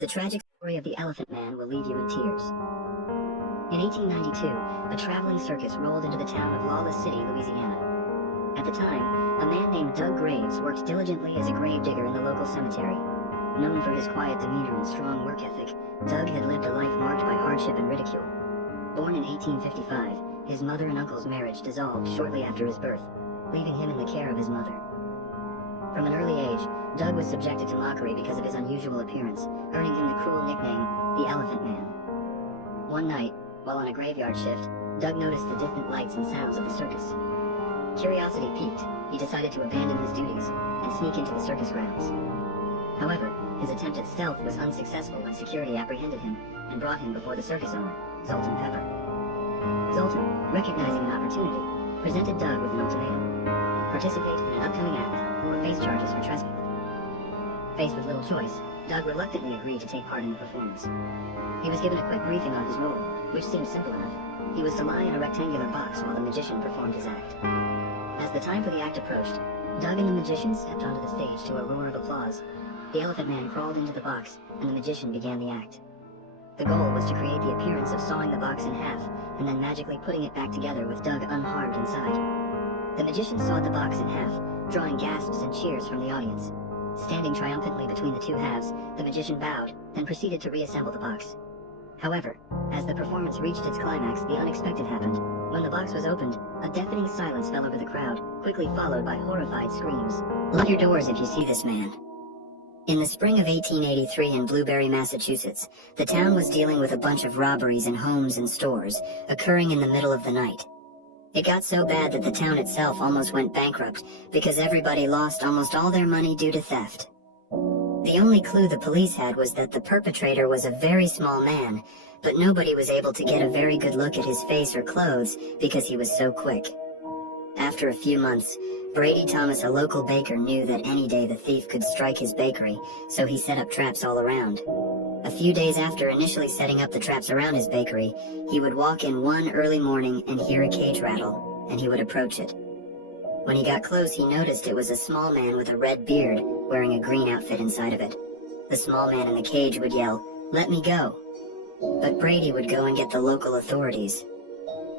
The tragic story of the Elephant Man will leave you in tears. In 1892, a traveling circus rolled into the town of Lawless City, Louisiana. At the time, a man named Doug Graves worked diligently as a gravedigger in the local cemetery. Known for his quiet demeanor and strong work ethic, Doug had lived a life marked by hardship and ridicule. Born in 1855, his mother and uncle's marriage dissolved shortly after his birth, leaving him in the care of his mother. From an early age, Doug was subjected to mockery because of his unusual appearance, earning him the cruel nickname, the Elephant Man. One night, while on a graveyard shift, Doug noticed the distant lights and sounds of the circus. Curiosity piqued, he decided to abandon his duties and sneak into the circus grounds. However, his attempt at stealth was unsuccessful when security apprehended him and brought him before the circus owner, Zoltan Pepper. Zoltan, recognizing an opportunity, presented Doug with an ultimatum: participate in an upcoming act or face charges for trespass. Faced with little choice, Doug reluctantly agreed to take part in the performance. He was given a quick briefing on his role, which seemed simple enough. He was to lie in a rectangular box while the magician performed his act. As the time for the act approached, Doug and the magician stepped onto the stage to a roar of applause. The Elephant Man crawled into the box, and the magician began the act. The goal was to create the appearance of sawing the box in half, and then magically putting it back together with Doug unharmed inside. The magician sawed the box in half, drawing gasps and cheers from the audience. Standing triumphantly between the two halves, the magician bowed, then proceeded to reassemble the box. However, as the performance reached its climax, the unexpected happened. When the box was opened, a deafening silence fell over the crowd, quickly followed by horrified screams. Lock your doors if you see this man. In the spring of 1883 in Blueberry, Massachusetts, the town was dealing with a bunch of robberies in homes and stores, occurring in the middle of the night. It got so bad that the town itself almost went bankrupt, because everybody lost almost all their money due to theft. The only clue the police had was that the perpetrator was a very small man, but nobody was able to get a very good look at his face or clothes because he was so quick. After a few months, Brady Thomas, a local baker, knew that any day the thief could strike his bakery, so he set up traps all around. A few days after initially setting up the traps around his bakery, he would walk in one early morning and hear a cage rattle, and he would approach it. When he got close, he noticed it was a small man with a red beard, wearing a green outfit inside of it. The small man in the cage would yell, "Let me go!" But Brady would go and get the local authorities.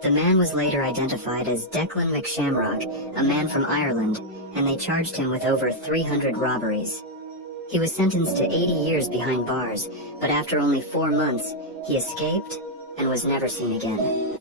The man was later identified as Declan McShamrock, a man from Ireland, and they charged him with over 300 robberies. He was sentenced to 80 years behind bars, but after only 4 months, he escaped and was never seen again.